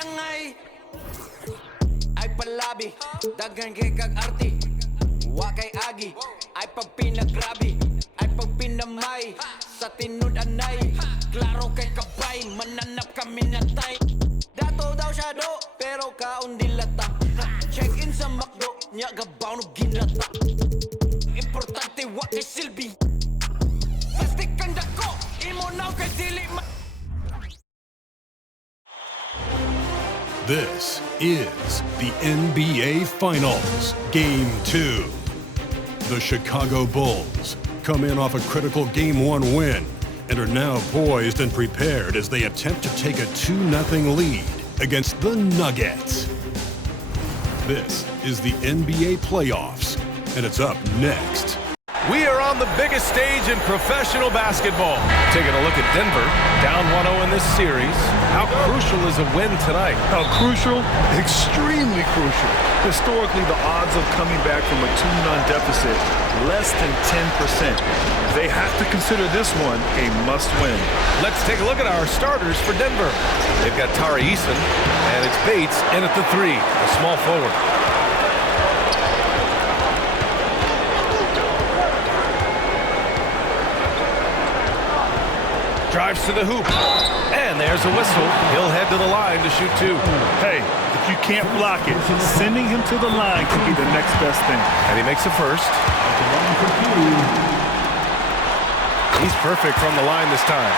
angay ay palabi, dagan kay kag arti. Wa kay agi, ay pag pinagrabi, ay pag pinamay. Sa tinud anay, klaro kay kabay, mananap kami na tay. Dato daw siya do, pero kaon dilata. Check in sa McDo, niya gabaw no ginata. Importante wa kay silbi. Plastic kang dako, imo naw kay dili ma. This is the NBA Finals, Game 2. The Chicago Bulls come in off a critical Game 1 win and are now poised and prepared as they attempt to take a 2-0 lead against the Nuggets. This is the NBA playoffs, and it's up next. We are on the biggest stage in professional basketball. Taking a look at Denver, down 1-0 in this series. How crucial is a win tonight? How crucial? Extremely crucial. Historically, the odds of coming back from a 2-0 deficit, less than 10%. They have to consider this one a must-win. Let's take a look at our starters for Denver. They've got Tari Eason, and it's Bates in at the 3, a small forward. Drives to the hoop, and there's a whistle. He'll head to the line to shoot 2. Hey, if you can't block it, sending him to the line could be the next best thing. And he makes the first. He's perfect from the line this time.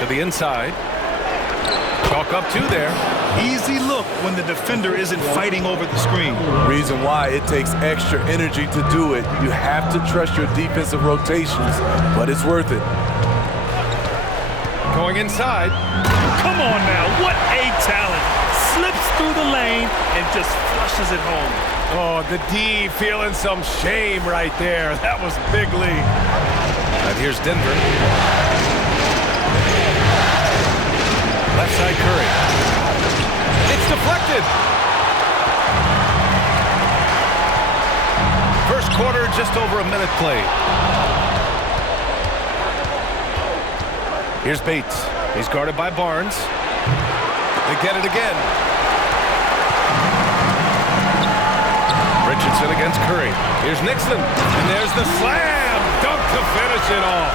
To the inside. Chalk up 2 there. Easy look when the defender isn't fighting over the screen. Reason why it takes extra energy to do it. You have to trust your defensive rotations, but it's worth it. Going inside. Come on now, what a talent. Slips through the lane and just flushes it home. Oh, the D feeling some shame right there. That was big lead. And here's Denver. Left side Curry. It's deflected. First quarter, just over a minute played. Here's Bates. He's guarded by Barnes. They get it again. Richardson against Curry. Here's Nixon. And there's the slam. Dunk to finish it off.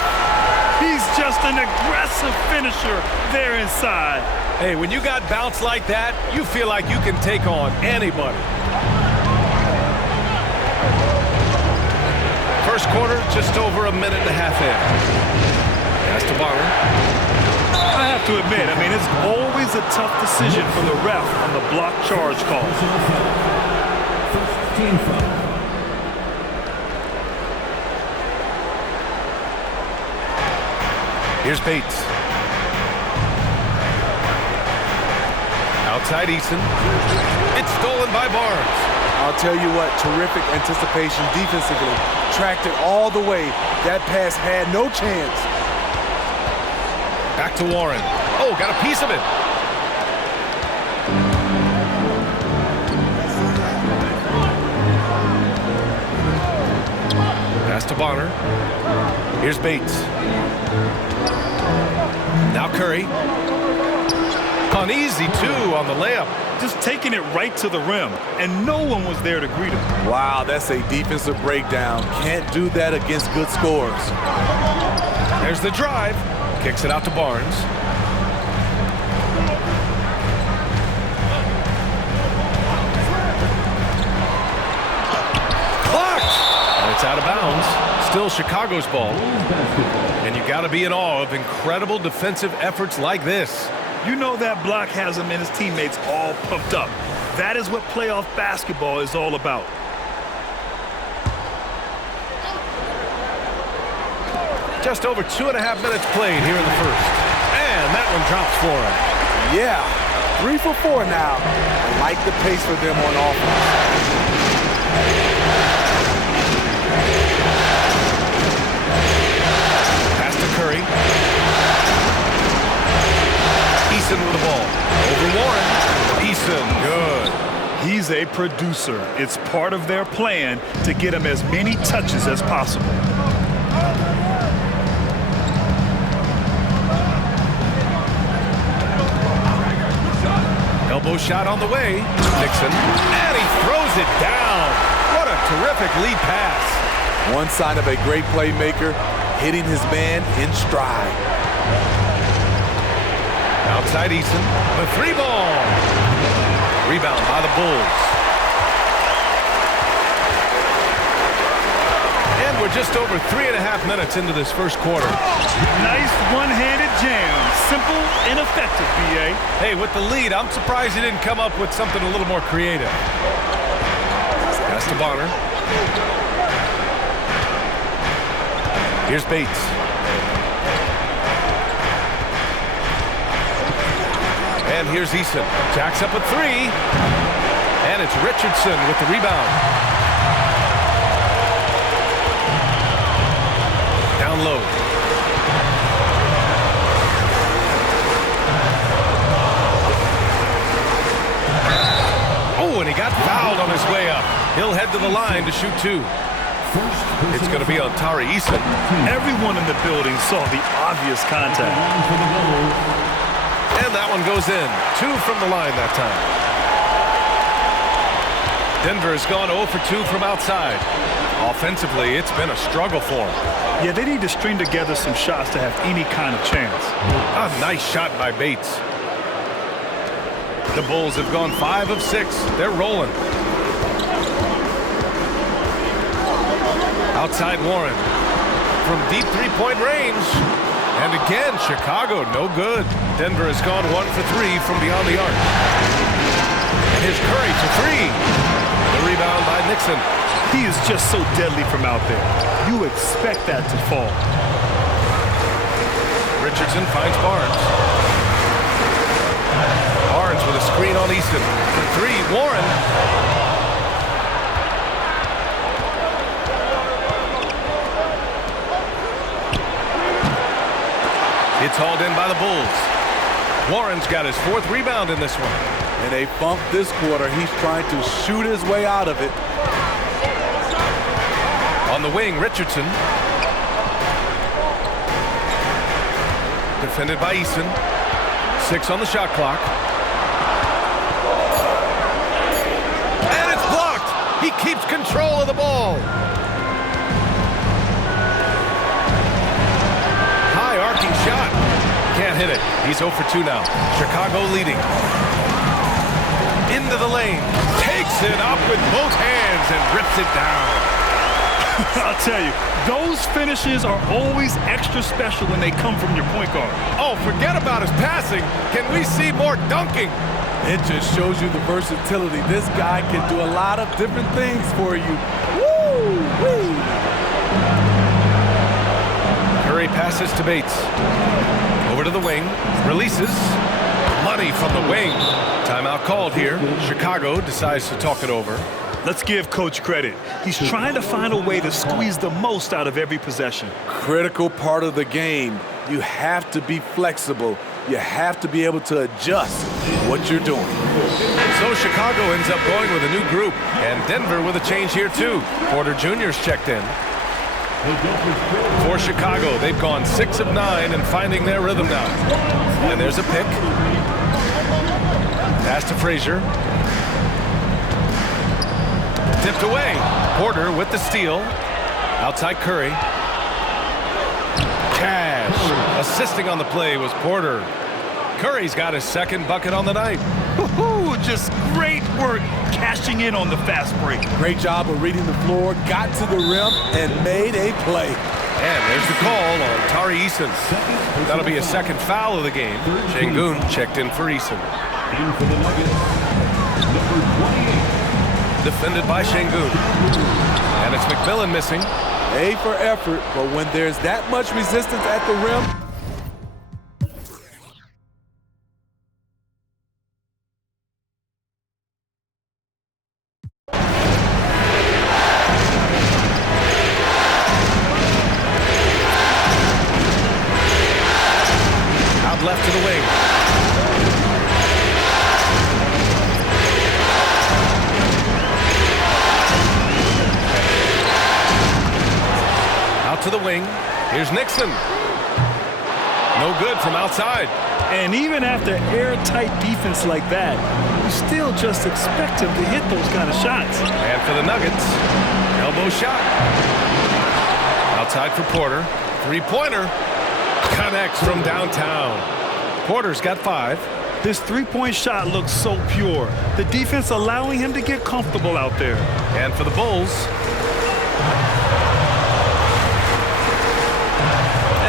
He's just an aggressive finisher there inside. Hey, when you got bounce like that, you feel like you can take on anybody. First quarter, just over a minute and a half in. Pass to Bonner. I have to admit, it's always a tough decision for the ref on the block charge call. First team foul. Here's Bates. Outside Eason. It's stolen by Barnes. I'll tell you what, terrific anticipation defensively. Tracked it all the way. That pass had no chance. Back to Warren. Oh, got a piece of it. Pass to Bonner. Here's Bates. Now Curry. Uneasy, too, on the layup. Just taking it right to the rim, and no one was there to greet him. Wow, that's a defensive breakdown. Can't do that against good scores. There's the drive. Kicks it out to Barnes. Blocked! And it's out of bounds. Still Chicago's ball. And you got to be in awe of incredible defensive efforts like this. You know that block has him and his teammates all pumped up. That is what playoff basketball is all about. Just over 2.5 minutes played here in the first. And that one drops for him. Yeah, 3 for 4 now. I like the pace for them on offense. Pass to Curry. Eason with the ball. Over Warren. Eason, good. He's a producer. It's part of their plan to get him as many touches as possible. Elbow shot on the way. Nixon, and he throws it down. What a terrific lead pass. One sign of a great playmaker, hitting his man in stride. Outside Eason, the 3-ball. Rebound by the Bulls. And we're just over 3.5 minutes into this first quarter. Nice one-handed jam. Simple and effective, B.A. Hey, with the lead, I'm surprised he didn't come up with something a little more creative. Pass to Bonner. Here's Bates. And here's Eason. Jacks up a 3. And it's Richardson with the rebound. Down low. Oh, and he got fouled on his way up. He'll head to the line to shoot 2. It's going to be on Tari Eason. Everyone in the building saw the obvious contact. And that one goes in. 2 from the line that time. Denver has gone 0 for 2 from outside. Offensively, it's been a struggle for them. Yeah, they need to string together some shots to have any kind of chance. A nice shot by Bates. The Bulls have gone 5 of 6. They're rolling. Outside Warren. From deep three-point range. And again, Chicago, no good. Denver has gone 1 for 3 from beyond the arc. And here's Curry for 3. The rebound by Nixon. He is just so deadly from out there. You expect that to fall. Richardson finds Barnes. Barnes with a screen on Easton. For 3, Warren. It's hauled in by the Bulls. Warren's got his 4th rebound in this one. And they bump this quarter. He's trying to shoot his way out of it. On the wing, Richardson. Defended by Eason. 6 on the shot clock. And it's blocked. He keeps control of the ball. High arcing shot. Can't hit it. He's 0 for 2 now. Chicago leading. Into the lane. Takes it up with both hands and rips it down. I'll tell you, those finishes are always extra special when they come from your point guard. Oh, forget about his passing. Can we see more dunking? It just shows you the versatility. This guy can do a lot of different things for you. Woo-wee! Curry passes to Bates. Over to the wing. Releases. Money from the wing. Timeout called here. Chicago decides to talk it over. Let's give Coach credit. He's trying to find a way to squeeze the most out of every possession. Critical part of the game. You have to be flexible. You have to be able to adjust what you're doing. So Chicago ends up going with a new group, and Denver with a change here too. Porter Jr.'s checked in. For Chicago, they've gone 6 of 9 and finding their rhythm now. And there's a pick. Pass to Frazier. Tipped away. Porter with the steal. Outside Curry. Cash. Assisting on the play was Porter. Curry's got his 2nd bucket on the night. Just great work cashing in on the fast break. Great job of reading the floor, got to the rim, and made a play. And there's the call on Tari Eason. That'll be a 2nd foul of the game. Şengün checked in for Eason. Defended by Şengün. And it's McMillan missing. A for effort, but when there's that much resistance at the rim, out left to the wing. wing. Here's Nixon. No good from outside. And even after airtight defense like that, you still just expect him to hit those kind of shots. And for the Nuggets, elbow shot. Outside for Porter. Three-pointer. Connects from downtown. Porter's got 5. This three-point shot looks so pure. The defense allowing him to get comfortable out there. And for the Bulls.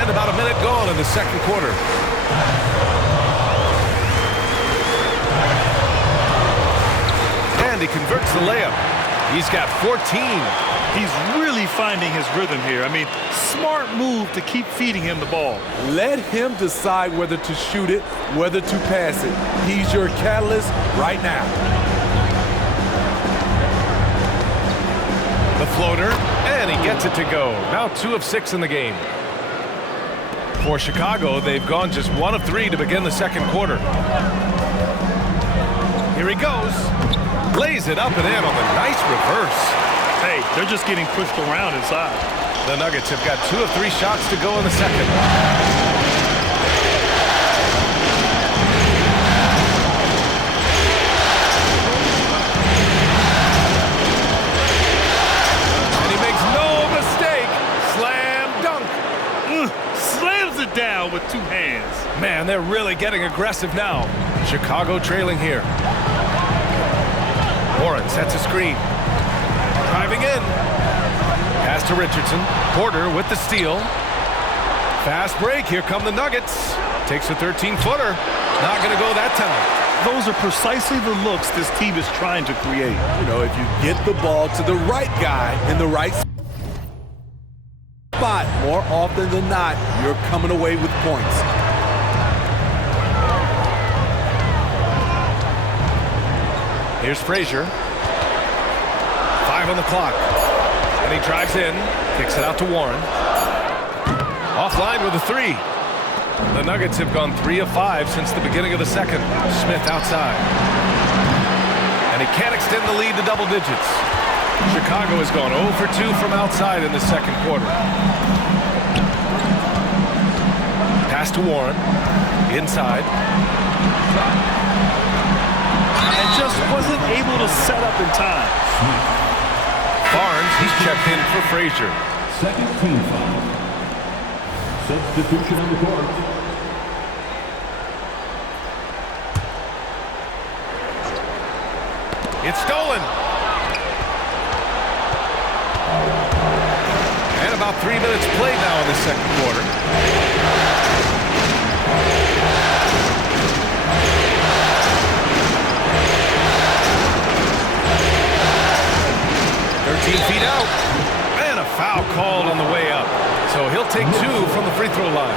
And about a minute gone in the second quarter. And he converts the layup. He's got 14. He's really finding his rhythm here. I mean, smart move to keep feeding him the ball. Let him decide whether to shoot it, whether to pass it. He's your catalyst right now. The floater, and he gets it to go. Now 2 of 6 in the game. For Chicago, they've gone just 1 of 3 to begin the second quarter. Here he goes. Lays it up and in on the nice reverse. Hey, they're just getting pushed around inside. The Nuggets have got 2 of 3 shots to go in the second. And he makes no mistake. Slam dunk. Slams it down with 2 hands. Man, they're really getting aggressive now. Chicago trailing here. Warren sets a screen. Driving in. Pass to Richardson. Porter with the steal. Fast break. Here come the Nuggets. Takes a 13-footer. Not going to go that time. Those are precisely the looks this team is trying to create. You know, if you get the ball to the right guy in the right spot, more often than not, you're coming away with points. Here's Frazier. 5 on the clock. And he drives in. Kicks it out to Warren. Offline with a 3. The Nuggets have gone 3 of 5 since the beginning of the second. Smith outside. And he can't extend the lead to double digits. Chicago has gone 0 for 2 from outside in the second quarter. Pass to Warren. Inside. And just wasn't able to set up in time. Barnes, he's checked in for Frazier. Second team foul. Substitution on the court. It's stolen. And about 3 minutes played now in the second quarter. 13 feet out. And a foul called on the way up. So he'll take 2 from the free throw line.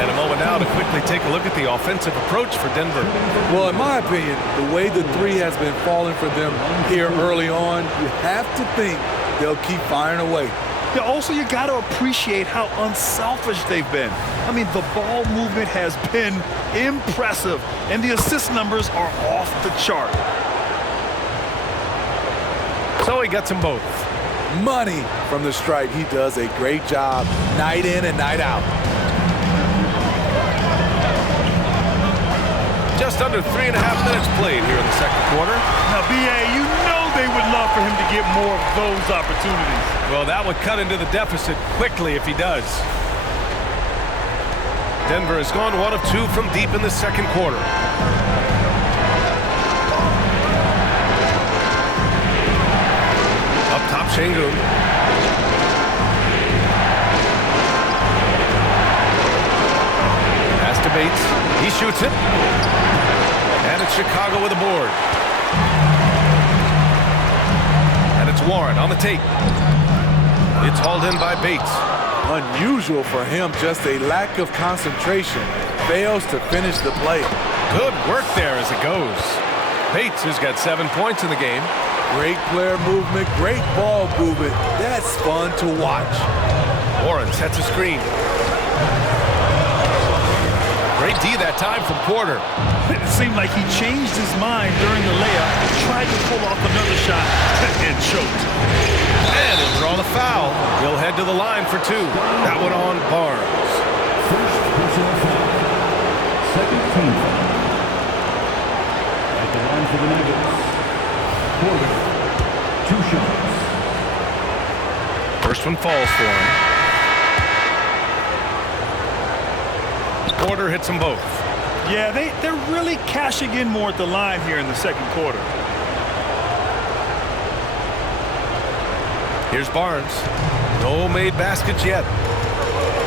And a moment now to quickly take a look at the offensive approach for Denver. Well, in my opinion, the way the 3 has been falling for them here early on, you have to think they'll keep firing away. Yeah, also, you got to appreciate how unselfish they've been. I mean, the ball movement has been impressive, and the assist numbers are off the chart. So he gets them both. Money from the stripe. He does a great job night in and night out. Just under 3.5 minutes played here in the second quarter. Now, B.A., you know they would love for him to get more of those opportunities. Well, that would cut into the deficit quickly if he does. Denver has gone 1 of 2 from deep in the second quarter. Up top, Şengün. Pass to Bates. He shoots it. And it's Chicago with a board. And it's Warren on the tape. It's hauled in by Bates. Unusual for him, just a lack of concentration. Fails to finish the play. Good work there as it goes. Bates has got 7 points in the game. Great player movement, great ball movement. That's fun to watch. Warren sets a screen. Great D that time from Porter. It seemed like he changed his mind during the layup, tried to pull off another shot, and choked. And he'll draw the foul. He'll head to the line for 2. That one on Barnes. First personal foul. Second team foul. At the line for the Nuggets, Porter. 2 shots. First one falls for him. Porter hits them both. Yeah, they're really cashing in more at the line here in the second quarter. Here's Barnes. No made baskets yet.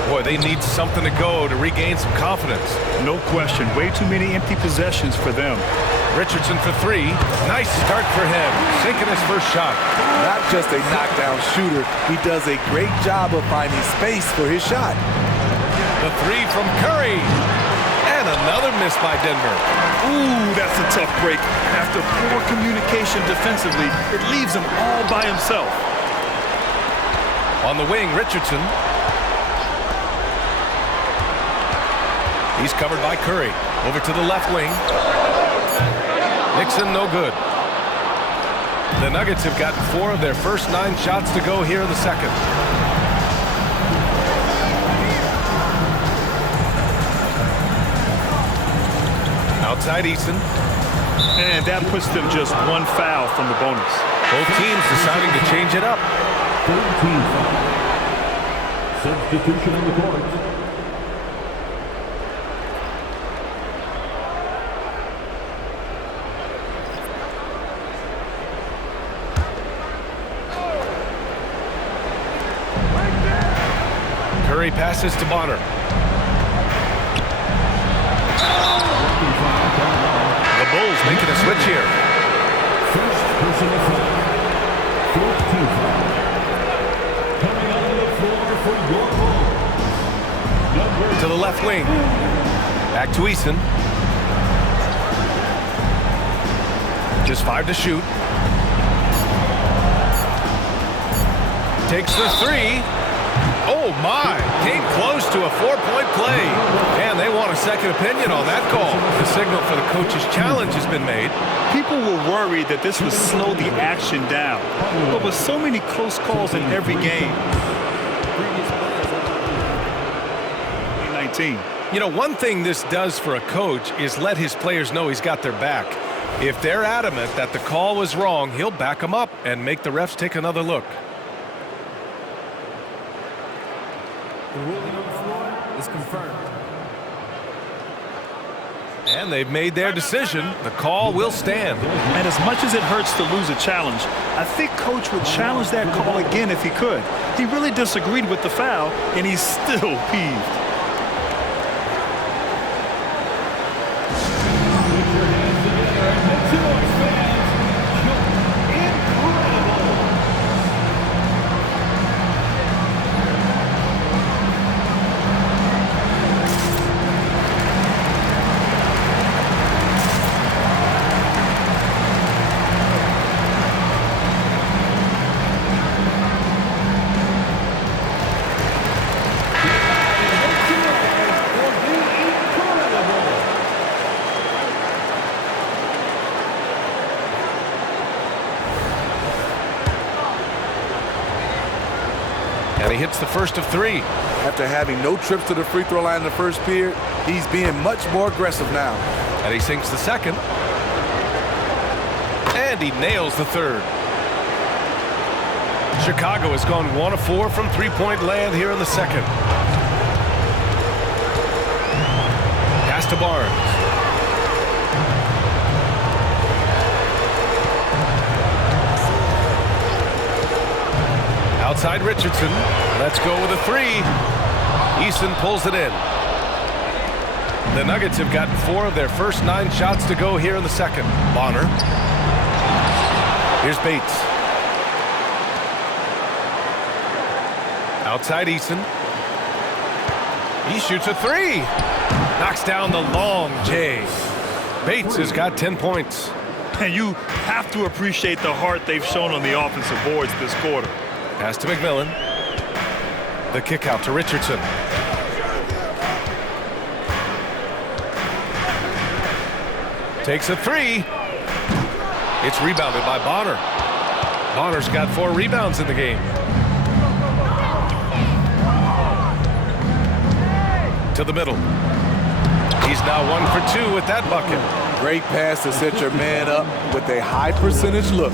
Boy, they need something to go to regain some confidence. No question. Way too many empty possessions for them. Richardson for 3. Nice start for him. Sinking his first shot. Not just a knockdown shooter, he does a great job of finding space for his shot. The 3 from Curry. And another miss by Denver. Ooh, that's a tough break. After poor communication defensively, it leaves him all by himself. On the wing, Richardson. He's covered by Curry. Over to the left wing. Nixon, no good. The Nuggets have gotten 4 of their first 9 shots to go here in the second. Outside Eason. And that puts them just 1 foul from the bonus. Both teams deciding to change it up. Third team foul. Substitution on the court. Curry passes to Bonner. The Bulls making a switch here. First personal foul. Fourth team foul. Coming onto the floor for your Bulls. To the left wing. Back to Eason. Just 5 to shoot. Takes the 3. Oh my! Came close to a 4-point play. And they want a second opinion on that call. The signal for the coach's challenge has been made. People were worried that this would slow the action down. But with so many close calls in every game. 19. You know, one thing this does for a coach is let his players know he's got their back. If they're adamant that the call was wrong, he'll back them up and make the refs take another look. The ruling on the floor is confirmed. And they've made their decision. The call will stand. And as much as it hurts to lose a challenge, I think Coach would challenge that call again if he could. He really disagreed with the foul, and he's still peeved. And he hits the first of 3. After having no trips to the free throw line in the first period, he's being much more aggressive now. And he sinks the second. And he nails the third. Chicago has gone 1 of 4 from three-point land here in the second. Pass to Barnes. Outside Richardson. Let's go with a 3. Eason pulls it in. The Nuggets have gotten 4 of their first 9 shots to go here in the second. Bonner. Here's Bates. Outside Eason. He shoots a 3. Knocks down the long J. Bates has got 10 points. And you have to appreciate the heart they've shown on the offensive boards this quarter. Pass to McMillan. The kick out to Richardson. Takes a 3. It's rebounded by Bonner. Bonner's got 4 rebounds in the game. To the middle. He's now 1 for 2 with that bucket. Great pass to set your man up with a high percentage look.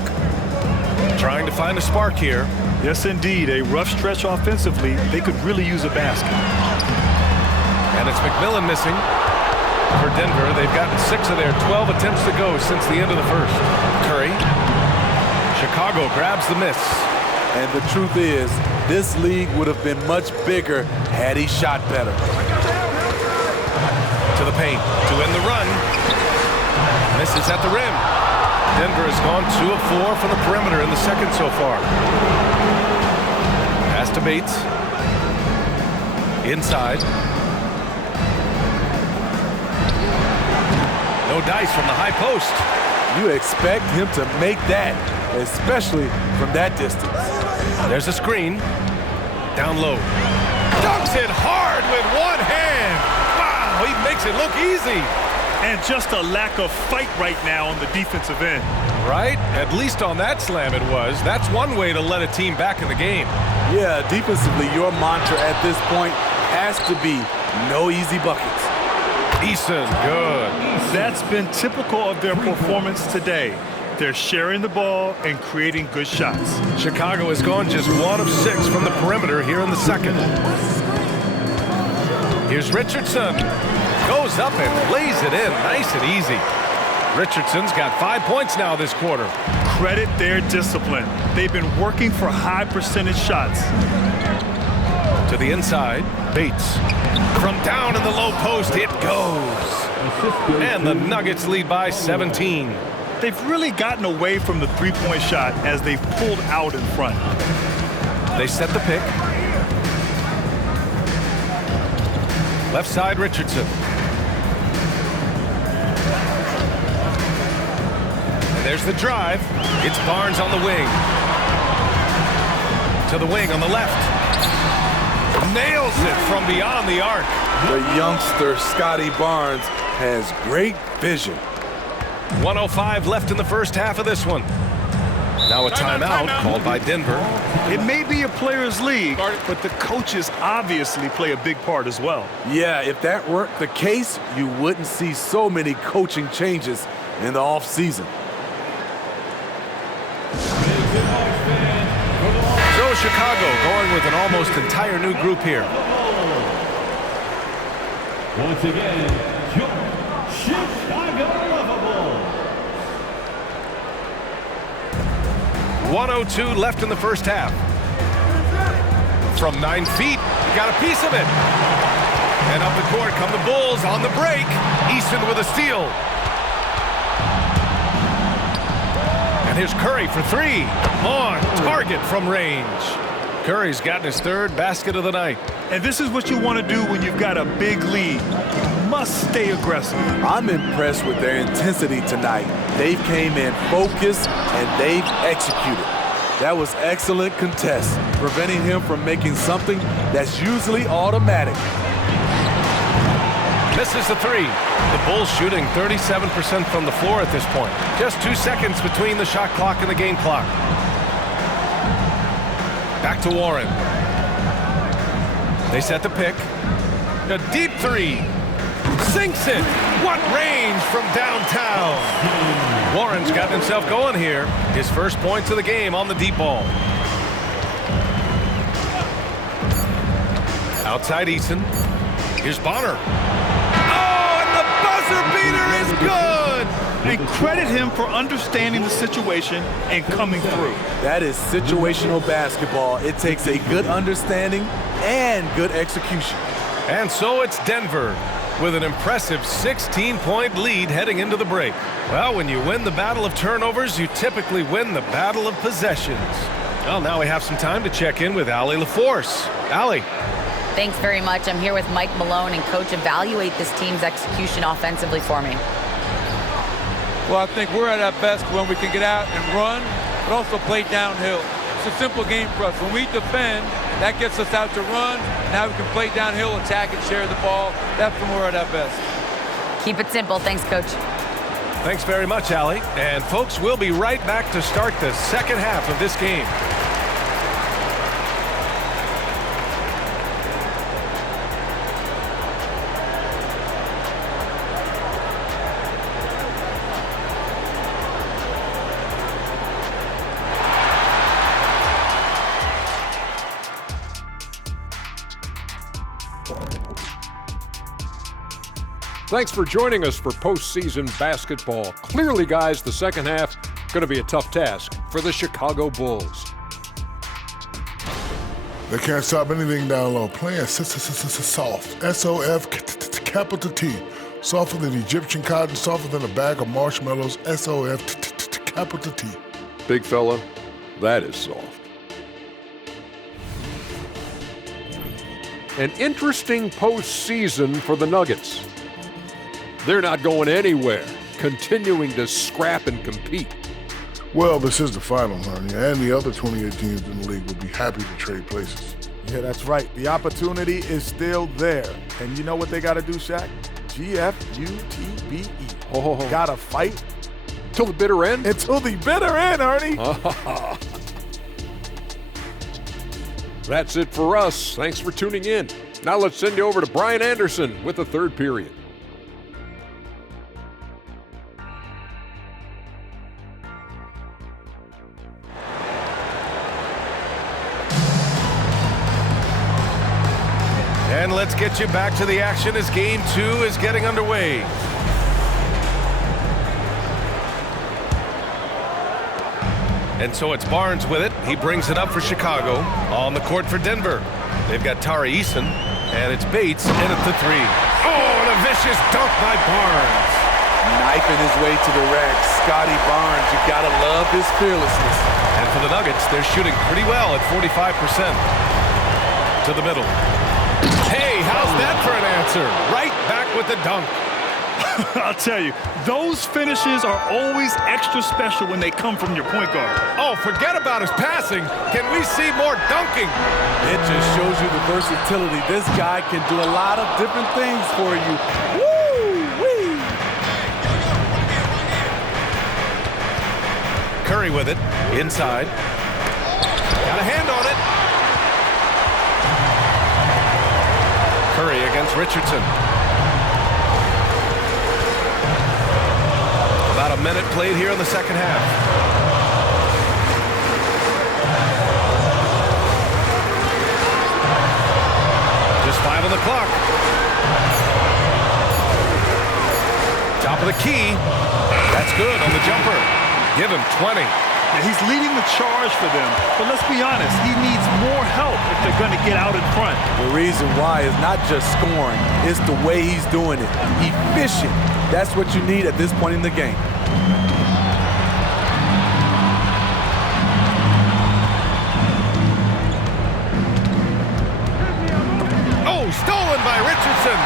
Trying to find a spark here. Yes, indeed. A rough stretch offensively. They could really use a basket. And it's McMillan missing for Denver. They've gotten 6 of their 12 attempts to go since the end of the first. Curry. Chicago grabs the miss. And the truth is, this league would have been much bigger had he shot better. To the paint to end the run. Misses at the rim. Denver has gone 2 of 4 from the perimeter in the second so far. Pass to Bates. Inside. No dice from the high post. You expect him to make that, especially from that distance. There's a screen. Down low. Dunks it hard with one hand. Wow, he makes it look easy. And just a lack of fight right now on the defensive end. Right? At least on that slam it was. That's one way to let a team back in the game. Yeah, defensively, your mantra at this point has to be no easy buckets. Eason, good. That's been typical of their performance today. They're sharing the ball and creating good shots. Chicago has gone just 1 of 6 from the perimeter here in the second. Here's Richardson. Goes up and lays it in nice and easy. Richardson's got 5 points now this quarter. Credit their discipline. They've been working for high percentage shots. To the inside, Bates. From down in the low post, it goes. And the Nuggets lead by 17. They've really gotten away from the three-point shot as they've pulled out in front. They set the pick. Left side, Richardson. And there's the drive. It's Barnes on the wing. To the wing on the left. Nails it from beyond the arc. The youngster, Scotty Barnes, has great vision. 1:05 left in the first half of this one. Now a timeout called by Denver. It may be a players' league, but the coaches obviously play a big part as well. Yeah, if that weren't the case, you wouldn't see so many coaching changes in the offseason. So Chicago going with an almost entire new group here. Once again, Chicago Lovable. 1:02 left in the first half. From 9 feet, got a piece of it. And up the court come the Bulls on the break. Easton with a steal. And here's Curry for 3. On target from range. Curry's gotten his 3rd basket of the night. And this is what you want to do when you've got a big lead. You must stay aggressive. I'm impressed with their intensity tonight. They've came in focused and they've executed. That was excellent contest, preventing him from making something that's usually automatic. Misses the 3. The Bulls shooting 37% from the floor at this point. Just 2 seconds between the shot clock and the game clock. Back to Warren. They set the pick. A deep 3. Sinks it. What range from downtown. Warren's gotten himself going here. His first points of the game on the deep ball. Outside Eason. Here's Bonner. Oh, and the buzzer beater is good. And credit him for understanding the situation and coming through. That is situational basketball. It takes a good understanding and good execution. And so it's Denver with an impressive 16-point lead heading into the break. Well, when you win the battle of turnovers, you typically win the battle of possessions. Well, now we have some time to check in with Allie LaForce. Allie. Thanks very much. I'm here with Mike Malone, and Coach, evaluate this team's execution offensively for me. Well, I think we're at our best when we can get out and run, but also play downhill. It's a simple game for us. When we defend, that gets us out to run. Now we can play downhill, attack, and share the ball. That's when we're at our best. Keep it simple. Thanks, Coach. Thanks very much, Allie. And folks, we'll be right back to start the second half of this game. Thanks for joining us for postseason basketball. Clearly, guys, the second half going to be a tough task for the Chicago Bulls. They can't stop anything down low. Playing soft. S-O-F capital T. Softer than Egyptian cotton, softer than a bag of marshmallows. S-O-F capital T. Big fella, that is soft. An interesting postseason for the Nuggets. They're not going anywhere, continuing to scrap and compete. Well, this is the finals, honey, and the other 28 teams in the league would be happy to trade places. Yeah, that's right. The opportunity is still there. And you know what they got to do, Shaq? GFUTBE. Oh. Got to fight. Till the bitter end? Until the bitter end, Ernie. That's it for us. Thanks for tuning in. Now let's send you over to Brian Anderson with the third period. And let's get you back to the action as Game 2 is getting underway. And so it's Barnes with it. He brings it up for Chicago. On the court for Denver. They've got Tari Eason, and it's Bates in at the three. Oh, and a vicious dunk by Barnes. Knifing his way to the rack. Scotty Barnes, you gotta love his fearlessness. And for the Nuggets, they're shooting pretty well at 45%. To the middle. Hey, how's that for an answer? Right back with the dunk. I'll tell you, those finishes are always extra special when they come from your point guard. Oh, forget about his passing. Can we see more dunking? It just shows you the versatility. This guy can do a lot of different things for you. Woo-wee! Curry with it, inside. Got a hand on it. Curry against Richardson. About a minute played here in the second half. Just 5 on the clock. Top of the key. That's good on the jumper. Give him 20. And he's leading the charge for them. But let's be honest, he needs more help if they're going to get out in front. The reason why is not just scoring, it's the way he's doing it. Efficient. That's what you need at this point in the game. Oh, stolen by Richardson.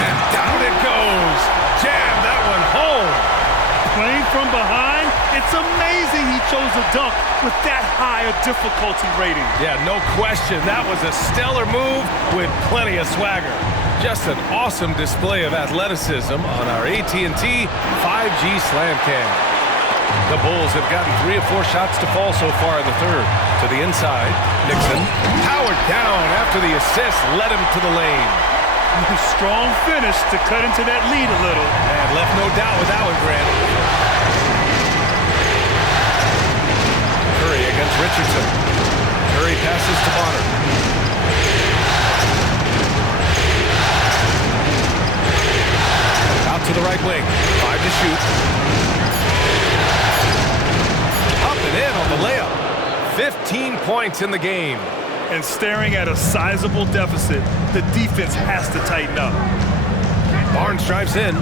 And down it goes. Jam that one home. Playing from behind, it's amazing he chose a dunk with that high a difficulty rating. Yeah, no question. That was a stellar move with plenty of swagger. Just an awesome display of athleticism on our AT&T 5G Slam Cam. The Bulls have gotten 3 or 4 shots to fall so far in the third. To the inside, Nixon powered down after the assist led him to the lane. Strong finish to cut into that lead a little. And left no doubt with that one, Grant. Curry against Richardson. Curry passes to Bonner. Out to the right wing. 5 to shoot. Up and in on the layup. 15 points in the game. And staring at a sizable deficit, the defense has to tighten up. Barnes drives in.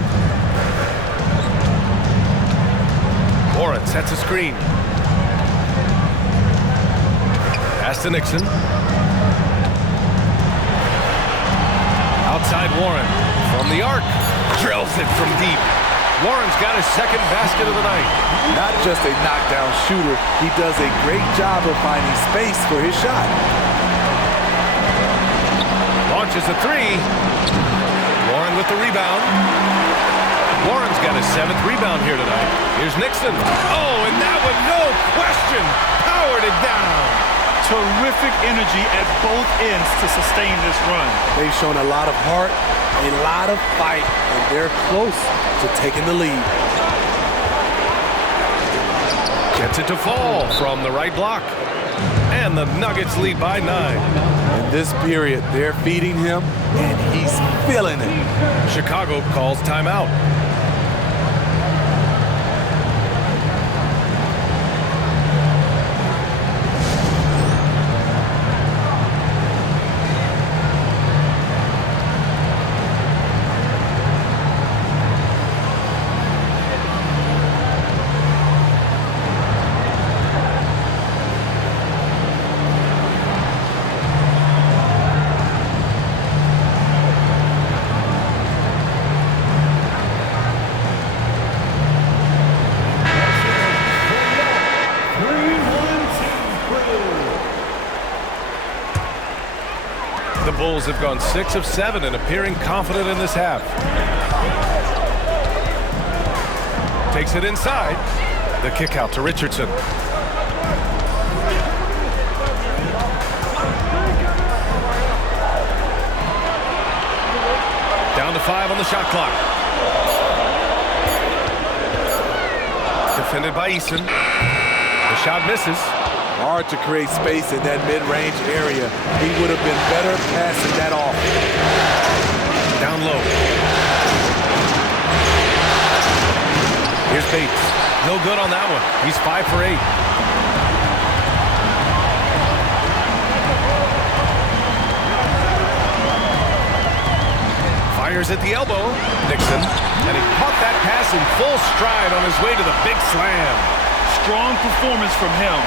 Warren sets a screen. Pass to Nixon. Outside Warren. From the arc. Drills it from deep. Warren's got his second basket of the night. Not just a knockdown shooter, he does a great job of finding space for his shot. Launches a three. Warren with the rebound. Warren's got his 7th rebound here tonight. Here's Nixon. Oh, and that one, no question, powered it down. Terrific energy at both ends to sustain this run. They've shown a lot of heart, a lot of fight, and they're close to taking the lead. Gets it to fall from the right block. And the Nuggets lead by 9. In this period, they're feeding him, and he's feeling it. Chicago calls timeout. The Bulls have gone 6 of 7 and appearing confident in this half. Takes it inside. The kick out to Richardson. Down to 5 on the shot clock. Defended by Eason. The shot misses. Hard to create space in that mid-range area. He would have been better passing that off. Down low. Here's Bates. No good on that one. He's 5 for 8. Fires at the elbow. Nixon. And he caught that pass in full stride on his way to the big slam. Strong performance from him,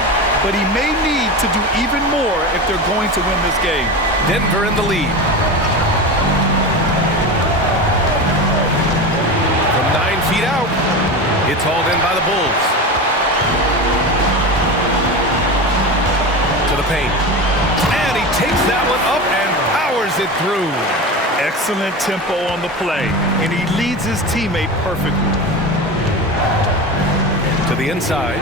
but he may need to do even more if they're going to win this game. Denver in the lead. From 9 feet out, it's hauled in by the Bulls. To the paint. And he takes that one up and powers it through. Excellent tempo on the play, and he leads his teammate perfectly. To the inside.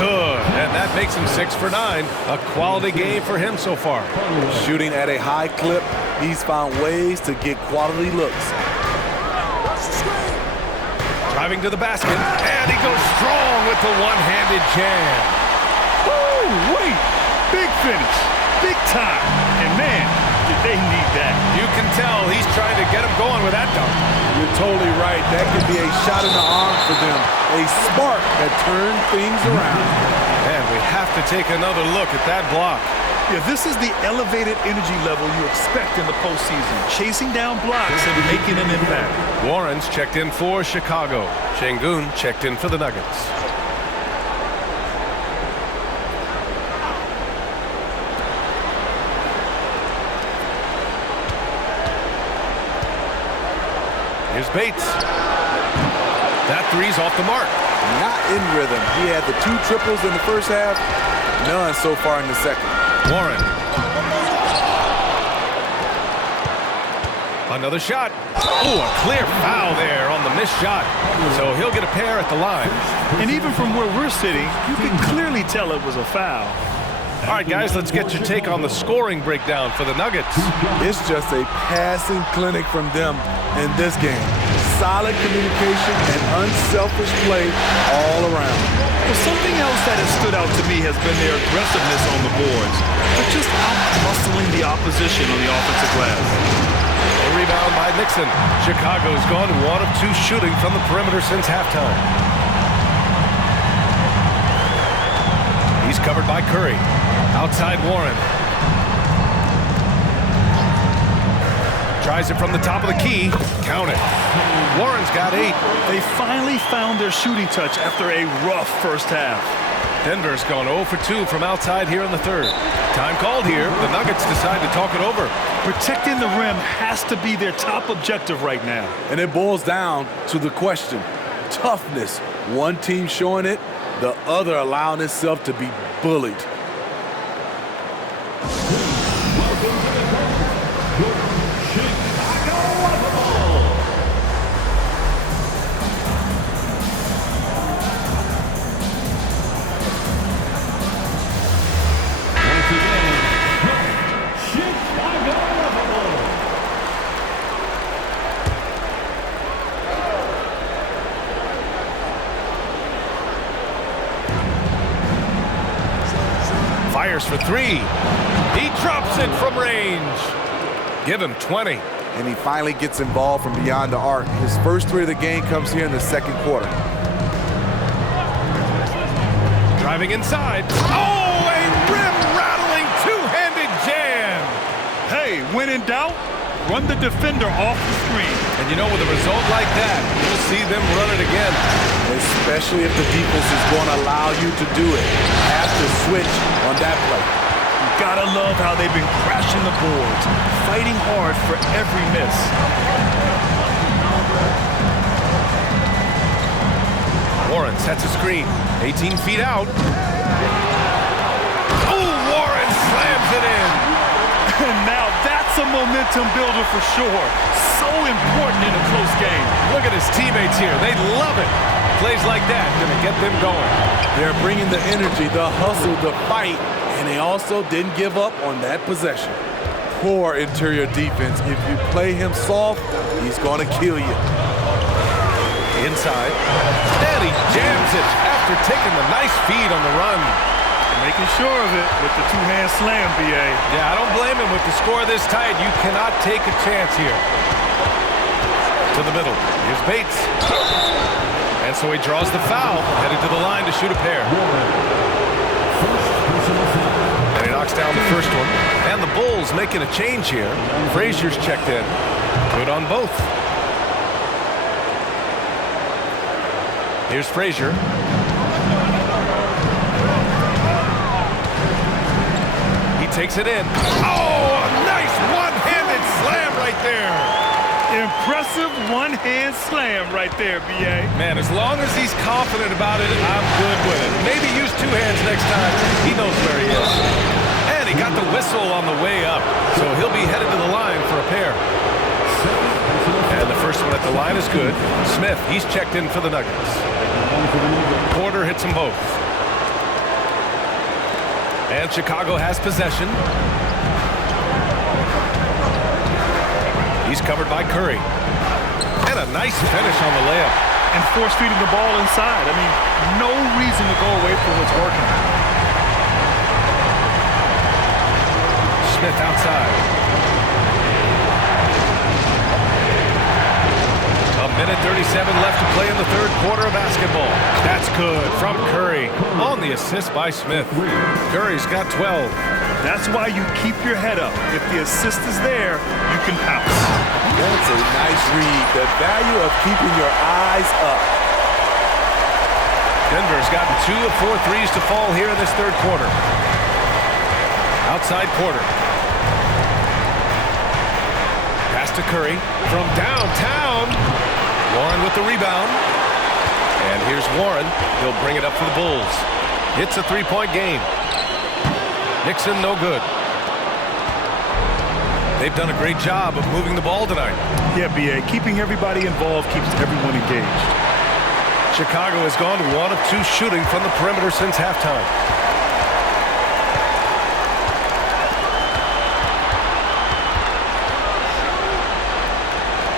Good, and that makes him 6 for 9. A quality game for him so far. Shooting at a high clip, he's found ways to get quality looks. Driving to the basket, and he goes strong with the one-handed jam. Woo, wait, big finish, big time, and man, did they need that. You can tell he's trying to get him going with that dunk. You're totally right. That could be a shot in the arm for them. A spark that turned things around. And we have to take another look at that block. Yeah, this is the elevated energy level you expect in the postseason. Chasing down blocks and making an impact. Warren's checked in for Chicago. Şengün checked in for the Nuggets. Here's Bates. That three's off the mark. Not in rhythm. He had the 2 triples in the first half, none so far in the second. Warren. Another shot. Oh, a clear foul there on the missed shot. So he'll get a pair at the line. And even from where we're sitting, you can clearly tell it was a foul. All right, guys, let's get your take on the scoring breakdown for the Nuggets. It's just a passing clinic from them in this game. Solid communication and unselfish play all around. Well, something else that has stood out to me has been their aggressiveness on the boards. They're just out-hustling the opposition on the offensive glass. A rebound by Nixon. Chicago's gone 1 of 2 shooting from the perimeter since halftime. He's covered by Curry. Outside Warren. Tries it from the top of the key. Count it. Warren's got 8. They finally found their shooting touch after a rough first half. Denver's gone 0 for 2 from outside here in the third. Time called here. The Nuggets decide to talk it over. Protecting the rim has to be their top objective right now. And it boils down to the question. Toughness. One team showing it, the other allowing itself to be bullied. Fires for three. He drops it from range. Give him 20. And he finally gets involved from beyond the arc. His first three of the game comes here in the second quarter. Driving inside. Oh, a rim-rattling two-handed jam. Hey, when in doubt, run the defender off the screen. And you know, with a result like that, you'll see them run it again. Especially if the defense is going to allow you to do it. Have to switch on that play. You gotta love how they've been crashing the boards, fighting hard for every miss. Warren sets a screen, 18 feet out. Oh, Warren slams it in. And now that's a momentum builder for sure. So important in a close game. Look at his teammates here. They love it. Plays like that gonna get them going. They're bringing the energy, the hustle, the fight, and they also didn't give up on that possession. Poor interior defense. If you play him soft, he's going to kill you. Inside. And he jams it after taking the nice feed on the run. Making sure of it with the two-hand slam, B.A. Yeah, I don't blame him. With the score this tight, you cannot take a chance here. To the middle. Here's Bates. And so he draws the foul, headed to the line to shoot a pair. And he knocks down the first one. And the Bulls making a change here. Frazier's checked in. Good on both. Here's Frazier. He takes it in. Oh, a nice one-handed slam right there. Impressive one-hand slam right there, B.A. Man, as long as he's confident about it, I'm good with it. Maybe use two hands next time. He knows where he is. And he got the whistle on the way up, so he'll be headed to the line for a pair. And the first one at the line is good. Smith, he's checked in for the Nuggets. Porter hits them both. And Chicago has possession. He's covered by Curry. And a nice finish on the layup. And force-feeding the ball inside. I mean, no reason to go away from what's working. Smith outside. A minute 37 left to play in the third quarter of basketball. That's good from Curry on the assist by Smith. Curry's got 12. That's why you keep your head up. If the assist is there, you can pounce. That's a nice read. The value of keeping your eyes up. Denver's gotten 2 of 4 threes to fall here in this third quarter. Outside Porter. Pass to Curry from downtown. Warren with the rebound. And here's Warren. He'll bring it up for the Bulls. It's a three-point game. Nixon, no good. They've done a great job of moving the ball tonight. Yeah, B.A. Keeping everybody involved keeps everyone engaged. Chicago has gone 1 of 2 shooting from the perimeter since halftime.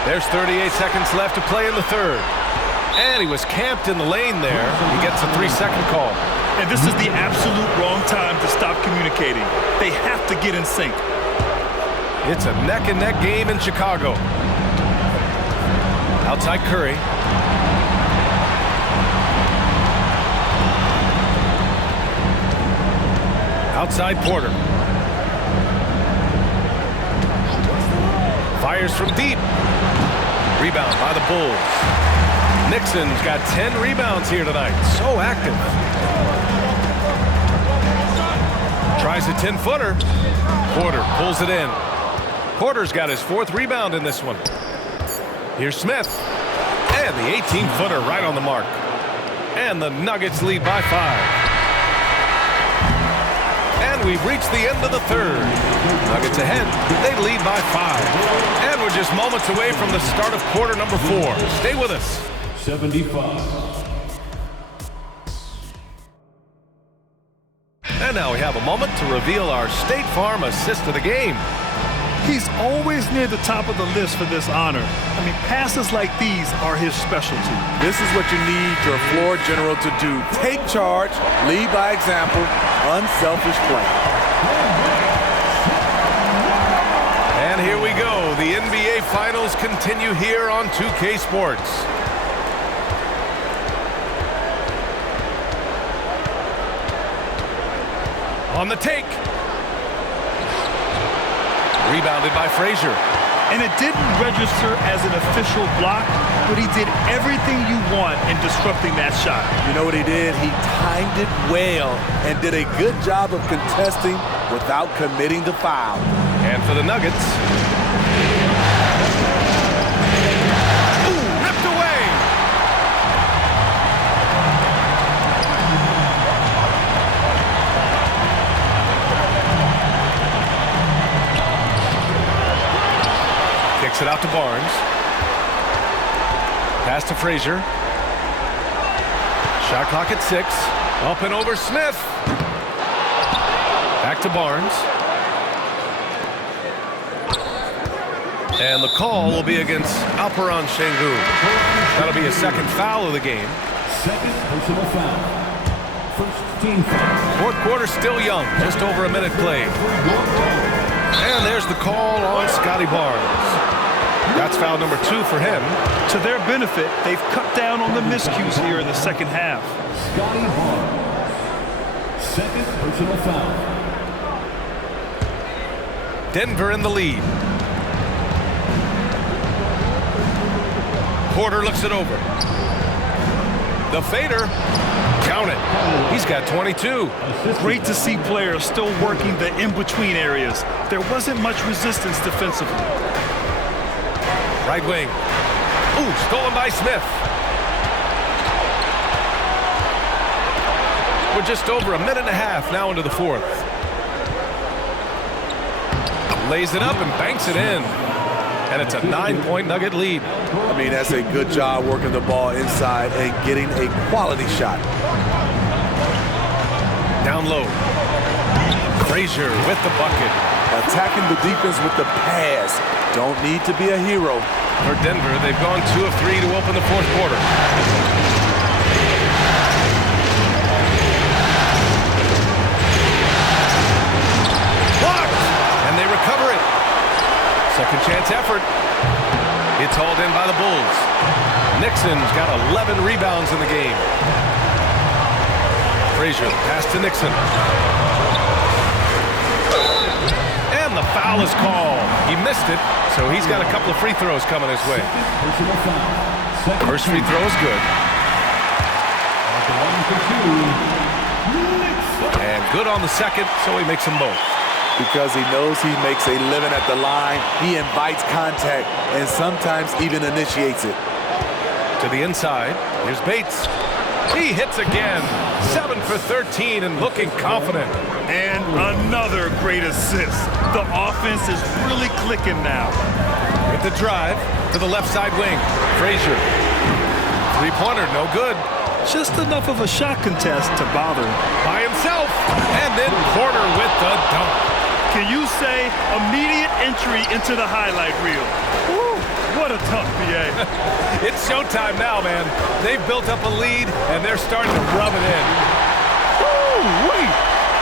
There's 38 seconds left to play in the third. And he was camped in the lane there. He gets a 3-second call. And this is the absolute wrong time to stop communicating. They have to get in sync. It's a neck-and-neck game in Chicago. Outside Curry. Outside Porter. Fires from deep. Rebound by the Bulls. Nixon's got 10 rebounds here tonight. So active. Tries a 10-footer. Porter pulls it in. Porter's got his 4th rebound in this one. Here's Smith. And the 18-footer right on the mark. And the Nuggets lead by 5. And we've reached the end of the third. Nuggets ahead. They lead by 5. And we're just moments away from the start of quarter number 4. Stay with us. 75. And now we have a moment to reveal our State Farm assist of the game. He's always near the top of the list for this honor. I mean, passes like these are his specialty. This is what you need your floor general to do. Take charge, lead by example, unselfish play. And here we go. The NBA Finals continue here on 2K Sports. On the take. Rebounded by Frazier. And it didn't register as an official block, but he did everything you want in disrupting that shot. You know what he did? He timed it well and did a good job of contesting without committing the foul. And for the Nuggets. Ooh, ripped away. Kicks it out to Barnes. Pass to Frazier. Shot clock at 6. Up and over Smith. Back to Barnes. And the call will be against Alperen Sengun. That'll be his second foul of the game. Second personal foul. First team foul. Fourth quarter still young, just over a minute played. And there's the call on Scotty Barnes. That's foul number 2 for him. To their benefit, they've cut down on the miscues here in the second half. Scotty Barnes. Second personal foul. Denver in the lead. Porter looks it over. The fader. Count it. He's got 22. Great to see players still working the in-between areas. There wasn't much resistance defensively. Right wing. Ooh, stolen by Smith. We're just over a minute and a half now into the fourth. Lays it up and banks it in. And it's a 9-point Nugget lead. I mean, that's a good job working the ball inside and getting a quality shot. Down low. Frazier with the bucket. Attacking the defense with the pass. Don't need to be a hero. For Denver, they've gone 2 of 3 to open the fourth quarter. Blocked! And they recover it. Second chance effort. It's hauled in by the Bulls. Nixon's got 11 rebounds in the game. Frazier, pass to Nixon. And the foul is called. He missed it, so he's got a couple of free throws coming his way. First free throw is good. And good on the second, so he makes them both. Because he knows he makes a living at the line, he invites contact and sometimes even initiates it. To the inside, here's Bates. He hits again. 7 for 13 and looking confident. And another great assist. The offense is really clicking now. With the drive to the left side wing. Frazier. Three-pointer, no good. Just enough of a shot contest to bother him. By himself. And then Porter with the dunk. Can you say immediate entry into the highlight reel? Woo, what a tough BA. It's showtime now, man. They've built up a lead, and they're starting to rub it in. Woo, wait.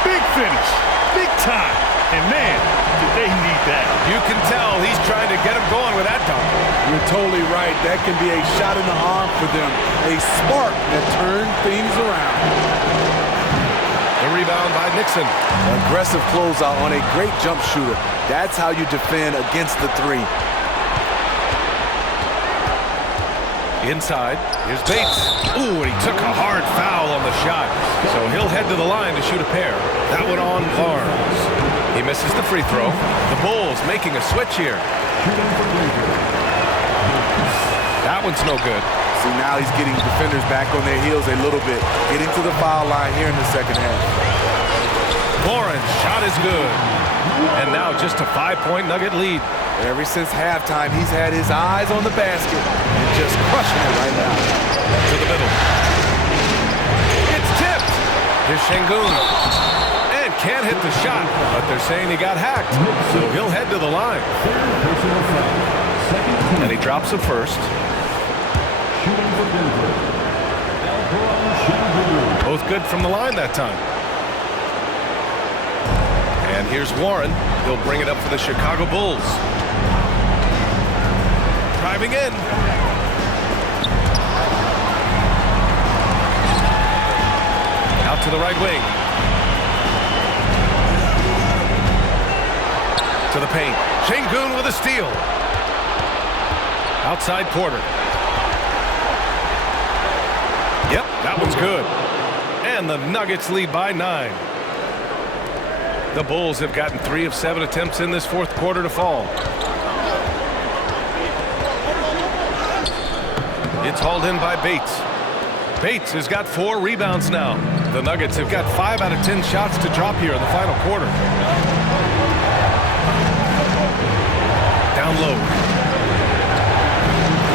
Big finish. Big time. And man, did they need that. You can tell he's trying to get him going with that dunk. You're totally right. That can be a shot in the arm for them. A spark that turns things around. The rebound by Nixon. Aggressive closeout on a great jump shooter. That's how you defend against the three. Inside, here's Bates. Ooh, and he took a hard foul on the shot. So he'll head to the line to shoot a pair. That one on Barnes. He misses the free throw. The Bulls making a switch here. That one's no good. See, now he's getting defenders back on their heels a little bit. Getting to the foul line here in the second half. Barnes' shot is good. And now just a 5-point Nugget lead. Ever since halftime, he's had his eyes on the basket and just crushing it right now. To the middle. It's tipped. Here's Sengun. And can't hit the shot, but they're saying he got hacked, so he'll head to the line. And he drops it first. Both good from the line that time. And here's Warren. He'll bring it up for the Chicago Bulls. Driving in. Out to the right wing. To the paint. Şengün with a steal. Outside Porter. Yep, that one's good. And the Nuggets lead by 9. The Bulls have gotten 3 of 7 attempts in this fourth quarter to fall. It's hauled in by Bates. Bates has got 4 rebounds now. The Nuggets have got 5 out of 10 shots to drop here in the final quarter. Down low.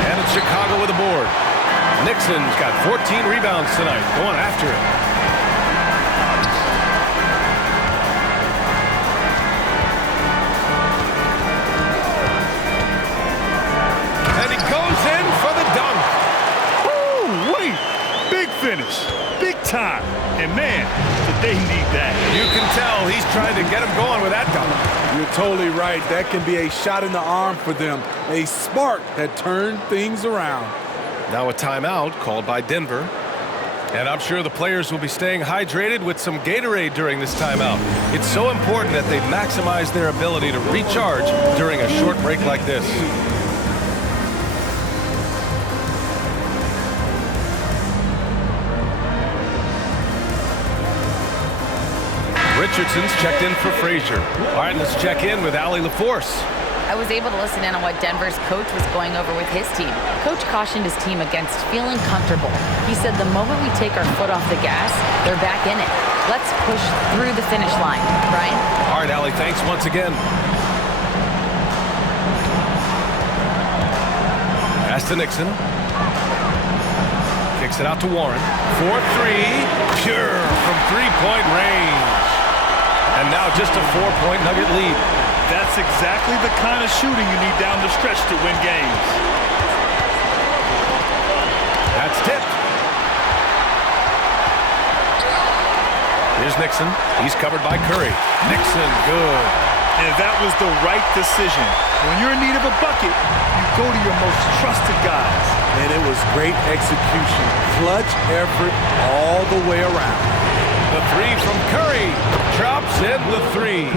And it's Chicago with a board. Nixon's got 14 rebounds tonight, going after it. And he goes in for the dunk. Woo-wee! Big finish. Big time. And man, did they need that. You can tell he's trying to get him going with that dunk. You're totally right. That can be a shot in the arm for them. A spark that turned things around. Now a timeout called by Denver. And I'm sure the players will be staying hydrated with some Gatorade during this timeout. It's so important that they maximize their ability to recharge during a short break like this. Richardson's checked in for Frazier. All right, let's check in with Allie LaForce. I was able to listen in on what Denver's coach was going over with his team. Coach cautioned his team against feeling comfortable. He said the moment we take our foot off the gas, they're back in it. Let's push through the finish line. Brian? All right, Allie, thanks once again. Pass to Nixon. Kicks it out to Warren. 4-3. Pure from three-point range. And now just a 4-point Nugget lead. That's exactly the kind of shooting you need down the stretch to win games. That's tipped. Here's Nixon. He's covered by Curry. Nixon, good. And that was the right decision. When you're in need of a bucket, you go to your most trusted guys. And it was great execution. Clutch effort all the way around. The 3 from Curry. Drops in the 3.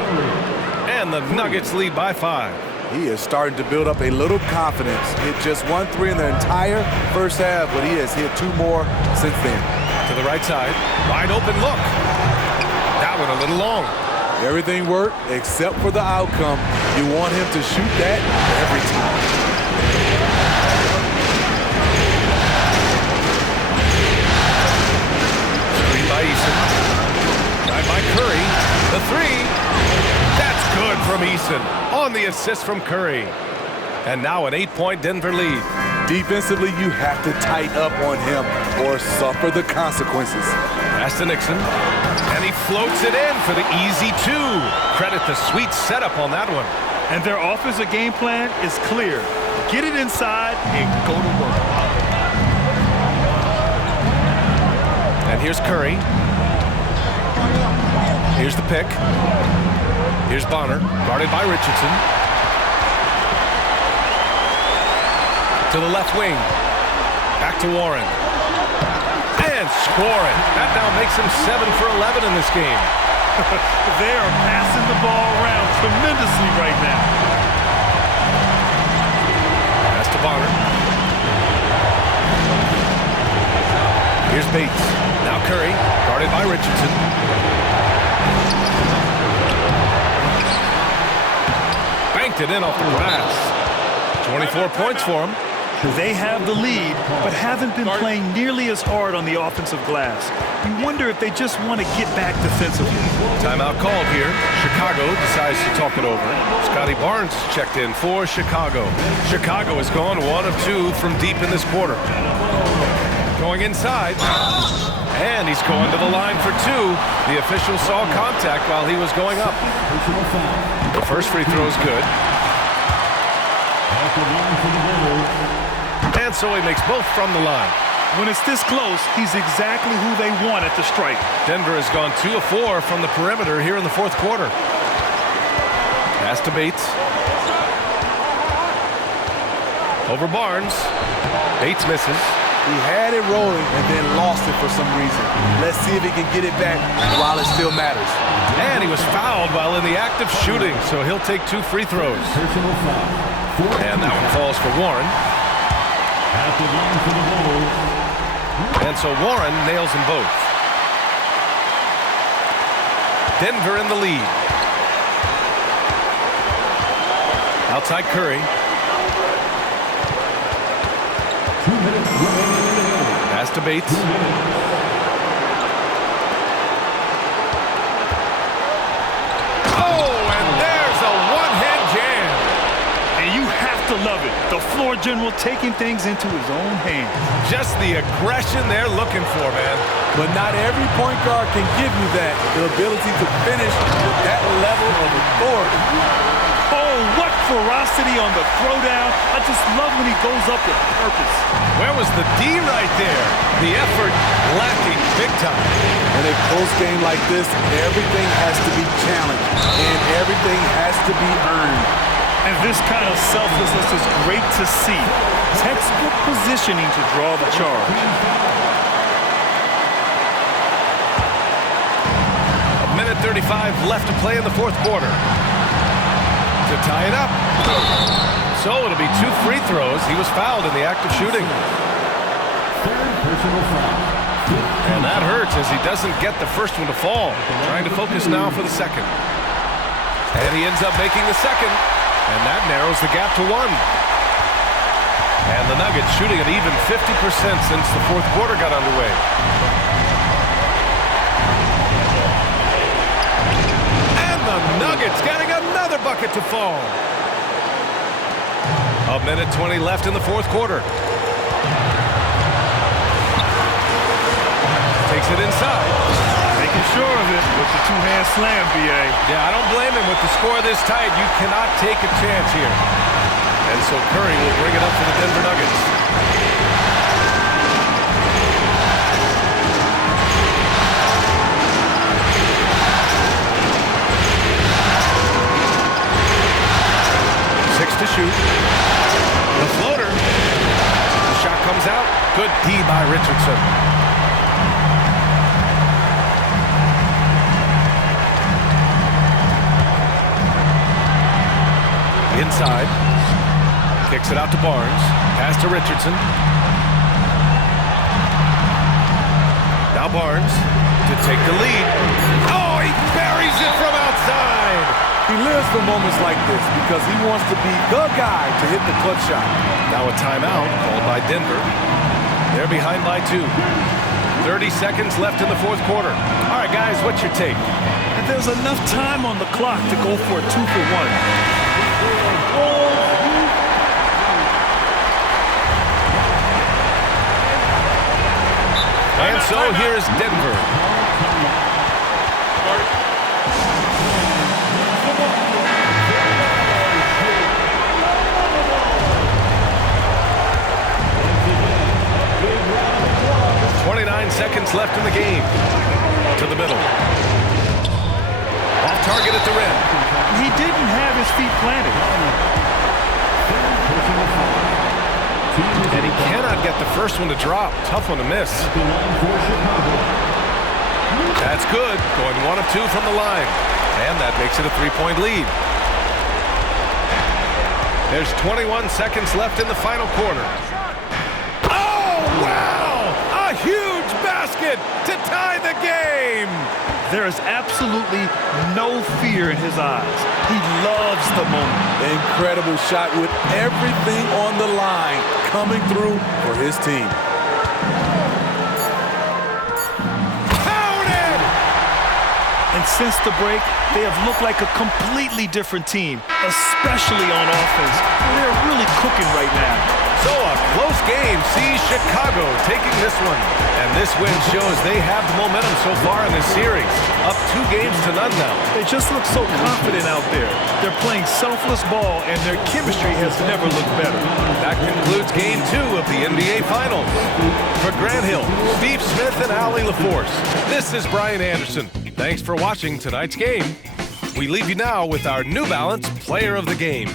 And the Nuggets lead by 5. He is starting to build up a little confidence. Hit just 1 3 in the entire first half, but he has hit 2 more since then. To the right side. Wide open look. That one a little long. Everything worked except for the outcome. You want him to shoot that every time. Screen by Eason. Drive by Curry. The 3. That's good from Eason on the assist from Curry. And now an 8-point Denver lead. Defensively, you have to tighten up on him or suffer the consequences. Pass to Nixon. And he floats it in for the easy 2. Credit the sweet setup on that one. And their offensive game plan is clear. Get it inside and go to work. And here's Curry. Here's the pick. Here's Bonner, guarded by Richardson. To the left wing. Back to Warren. And scoring. That now makes him 7 for 11 in this game. They are passing the ball around tremendously right now. Pass to Bonner. Here's Bates. Now Curry, guarded by Richardson. Banked it in off the glass. 24 points for him. They have the lead, but haven't been playing nearly as hard on the offensive glass. You wonder if they just want to get back defensively. Timeout called here. Chicago decides to talk it over. Scotty Barnes checked in for Chicago. Chicago has gone 1 of 2 from deep in this quarter. Going inside. And he he's going to the line for two. The official saw contact while he was going up. The first free throw is good. And so he makes both from the line. When it's this close, he's exactly who they want at the stripe. Denver has gone 2 of 4 from the perimeter here in the fourth quarter. Pass to Bates. Over Barnes. Bates misses. He had it rolling and then lost it for some reason. Let's see if he can get it back while it still matters. And he was fouled while in the act of shooting, so he'll take 2 free throws. And that one falls for Warren. And so Warren nails them both. Denver in the lead. Outside Curry. Pass to Bates. Oh, and there's a one-hand jam. And you have to love it. The floor general taking things into his own hands. Just the aggression they're looking for, man. But not every point guard can give you that. The ability to finish with that level of authority. Oh, what ferocity on the throwdown. I just love when he goes up with purpose. Where was the D right there? The effort lacking big time. In a close game like this, everything has to be challenged and everything has to be earned. And this kind of selflessness is great to see. Textbook positioning to draw the charge. A minute 35 left to play in the fourth quarter. To tie it up. So it'll be 2 free throws. He was fouled in the act of shooting. And that hurts as he doesn't get the first one to fall. Trying to focus now for the second. And he ends up making the second. And that narrows the gap to 1. And the Nuggets shooting at even 50% since the fourth quarter got underway. And the Nuggets getting another bucket to fall. A minute 20 left in the fourth quarter. Takes it inside. Making sure of it with the two-hand slam, B.A. Yeah, I don't blame him. With the score this tight, you cannot take a chance here. And so Curry will bring it up for the Denver Nuggets. To shoot. The floater. The shot comes out. Good D by Richardson. Inside. Kicks it out to Barnes. Pass to Richardson. Now Barnes to take the lead. Oh, he buries it from outside. He lives for moments like this because he wants to be the guy to hit the clutch shot. Now a timeout called by Denver. They're behind by 2. 30 seconds left in the fourth quarter. All right, guys, what's your take? And there's enough time on the clock to go for a 2-for-1. And so here's Denver. 29 seconds left in the game. To the middle. Off target at the rim. He didn't have his feet planted. And he cannot get the first one to drop. Tough one to miss. That's good. Going 1 of 2 from the line. And that makes it a 3-point lead. There's 21 seconds left in the final quarter. Oh, wow! A huge basket to tie the game! There is absolutely no fear in his eyes. He loves the moment. Incredible shot with everything on the line coming through for his team. Counted! And since the break, they have looked like a completely different team, especially on offense. They're really cooking right now. So a close game sees Chicago taking this one. And this win shows they have the momentum so far in this series. Up 2-0 now. They just look so confident out there. They're playing selfless ball, and their chemistry has never looked better. That concludes Game 2 of the NBA Finals. For Grant Hill, Steve Smith, and Allie LaForce, this is Brian Anderson. Thanks for watching tonight's game. We leave you now with our New Balance Player of the Game.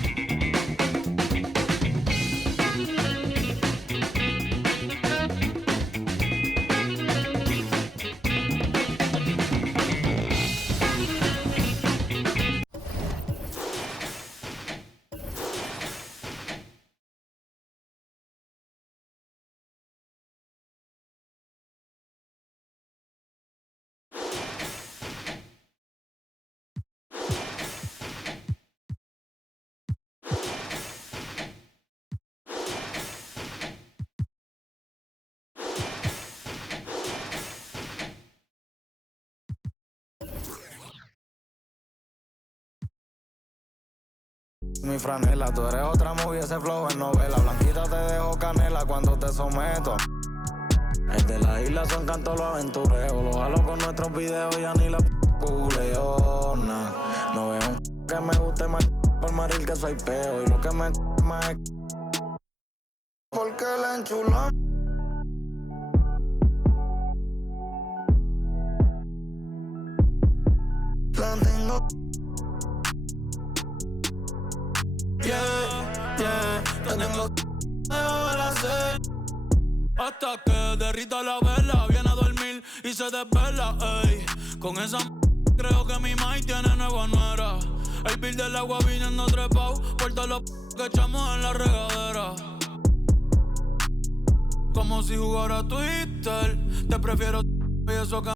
Mi franela, tú eres otra movie, ese flow en novela. Blanquita te dejo canela cuando te someto. El de la isla son canto los aventureros. Lo jalo con nuestros videos, ya ni la culeo. No veo un que me guste más por maril que soy peo. Y lo que me más es porque la enchuló. La tengo. Te tengo de la sed. Hasta que derrita la vela, viene a dormir y se desvela, ey. Con esa creo que mi maíz tiene nueva nuera. El bill del agua viniendo trepao por todos los que echamos en la regadera. Como si jugara Twitter, te prefiero y eso que